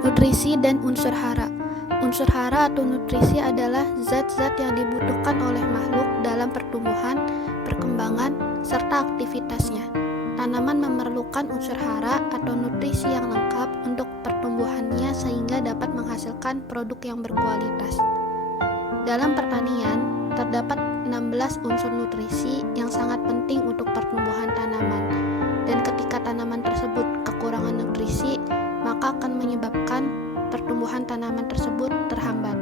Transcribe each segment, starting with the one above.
Nutrisi dan unsur hara. Unsur hara atau nutrisi adalah zat-zat yang dibutuhkan oleh makhluk dalam pertumbuhan, perkembangan, serta aktivitasnya. Tanaman memerlukan unsur hara atau nutrisi yang lengkap untuk pertumbuhannya sehingga dapat menghasilkan produk yang berkualitas. Dalam pertanian, terdapat 16 unsur nutrisi yang sangat penting untuk pertumbuhan tanaman. Dan ketika tanaman tersebut kekurangan nutrisi, maka akan menyebabkan pertumbuhan tanaman tersebut terhambat.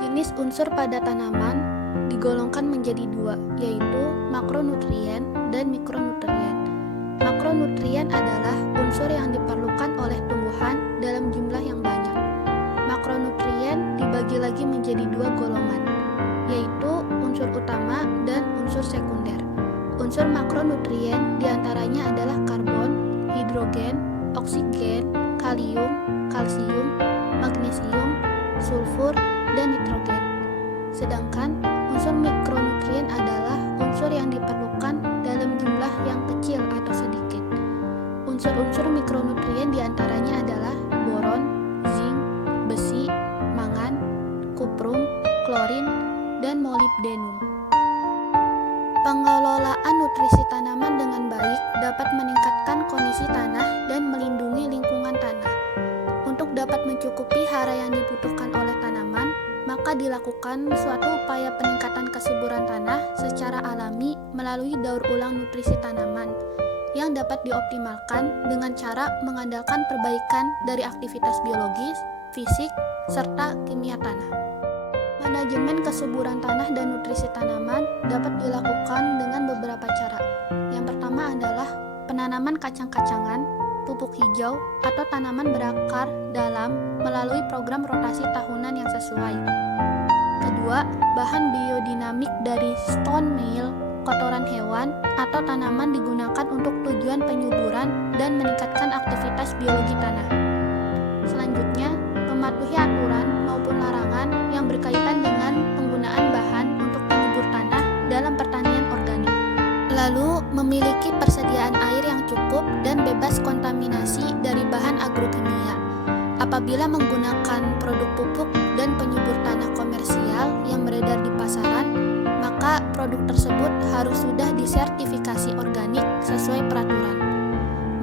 Jenis unsur pada tanaman digolongkan menjadi dua, yaitu makronutrien dan mikronutrien. Makronutrien adalah unsur yang diperlukan oleh tumbuhan dalam jumlah yang banyak. Makronutrien dibagi lagi menjadi dua golongan, yaitu unsur utama dan unsur sekunder. Unsur makronutrien diantaranya adalah karbon, hidrogen, oksigen, kalium, kalsium, magnesium, sulfur, dan nitrogen. Sedangkan unsur mikronutrien adalah unsur yang diperlukan dalam jumlah yang kecil atau sedikit. Unsur-unsur mikronutrien diantaranya adalah boron, zinc, besi, mangan, kuprum, klorin, dan molibdenum. Pengelolaan nutrisi tanaman dengan baik dapat meningkatkan kondisi tanah dan melindungi lingkungan tanah. Untuk dapat mencukupi hara yang dibutuhkan oleh tanaman, maka dilakukan suatu upaya peningkatan kesuburan tanah secara alami melalui daur ulang nutrisi tanaman yang dapat dioptimalkan dengan cara mengandalkan perbaikan dari aktivitas biologis, fisik, serta kimia tanah. Manajemen kesuburan tanah dan nutrisi tanaman dapat dilakukan dengan beberapa cara. Yang pertama adalah penanaman kacang-kacangan, pupuk hijau, atau tanaman berakar dalam melalui program rotasi tahunan yang sesuai. Kedua, bahan biodinamik dari stone meal, kotoran hewan, atau tanaman digunakan untuk tujuan penyuburan dan meningkatkan aktivitas biologi tanah. Selanjutnya, mematuhi aturan maupun larangan yang berkaitan dengan penggunaan bahan untuk penyubur tanah dalam pertanian organik. Lalu, memiliki persediaan air yang cukup dan bebas kontaminasi dari bahan agrokimia. Apabila menggunakan produk pupuk dan penyubur tanah komersial yang beredar di pasaran, maka produk tersebut harus sudah disertifikasi organik sesuai peraturan.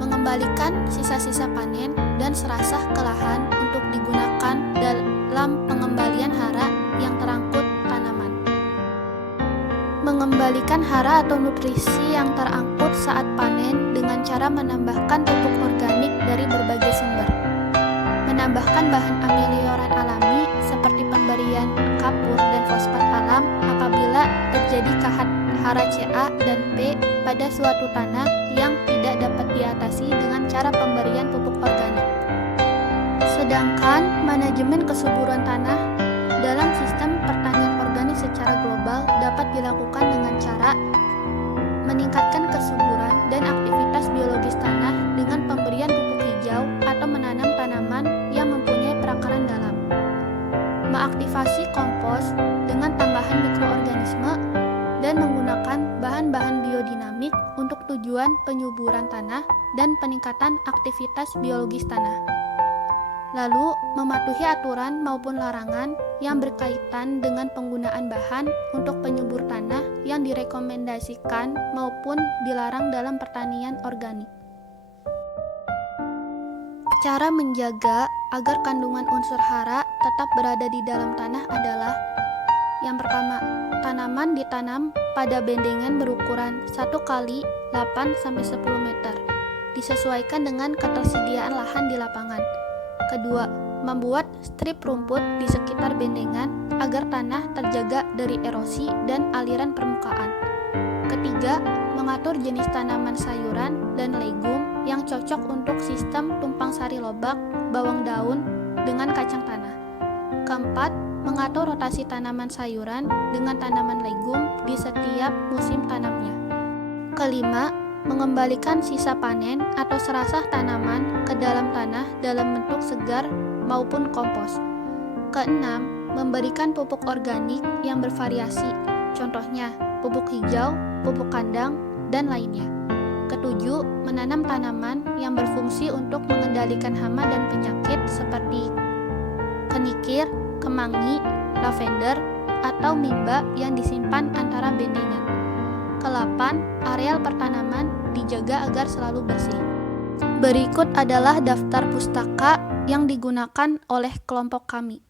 Mengembalikan sisa-sisa panen dan serasah ke lahan untuk digunakan dalam pengembalian hara yang terangkut tanaman. Mengembalikan hara atau nutrisi yang terangkut saat panen dengan cara menambahkan pupuk organik dari berbagai sumber. Menambahkan bahan amelioran alami seperti pemberian kapur dan fosfat alam apabila terjadi kahat hara Ca dan P pada suatu tanah yang tidak dapat diatasi dengan cara pemberian pupuk organik. Sedangkan manajemen kesuburan tanah dalam sistem pertanian organik secara global dapat dilakukan dengan cara meningkatkan kesuburan dan aktivitas biologis tanah dengan pemberian pupuk hijau atau menanam tanaman yang mempunyai perakaran dalam, mengaktifasi kompos dengan tambahan mikroorganisme, dan menggunakan bahan-bahan biodinamik untuk tujuan penyuburan tanah dan peningkatan aktivitas biologis tanah. Lalu, mematuhi aturan maupun larangan yang berkaitan dengan penggunaan bahan untuk penyubur tanah yang direkomendasikan maupun dilarang dalam pertanian organik. Cara menjaga agar kandungan unsur hara tetap berada di dalam tanah adalah: yang pertama, tanaman ditanam pada bendengan berukuran 1 kali 8-10 meter, disesuaikan dengan ketersediaan lahan di lapangan. Kedua, membuat strip rumput di sekitar bendengan agar tanah terjaga dari erosi dan aliran permukaan. Ketiga, mengatur jenis tanaman sayuran dan legum yang cocok untuk sistem tumpang sari lobak, bawang daun, dengan kacang tanah. Keempat, mengatur rotasi tanaman sayuran dengan tanaman legum di setiap musim tanamnya. Kelima, mengembalikan sisa panen atau serasah tanaman ke dalam tanah dalam bentuk segar maupun kompos. Keenam, memberikan pupuk organik yang bervariasi, contohnya pupuk hijau, pupuk kandang, dan lainnya. Ketujuh, menanam tanaman yang berfungsi untuk mengendalikan hama dan penyakit seperti kenikir, kemangi, lavender, atau mimba yang disimpan antara bendengan. Kelapan, areal pertanaman dijaga agar selalu bersih. Berikut adalah daftar pustaka yang digunakan oleh kelompok kami.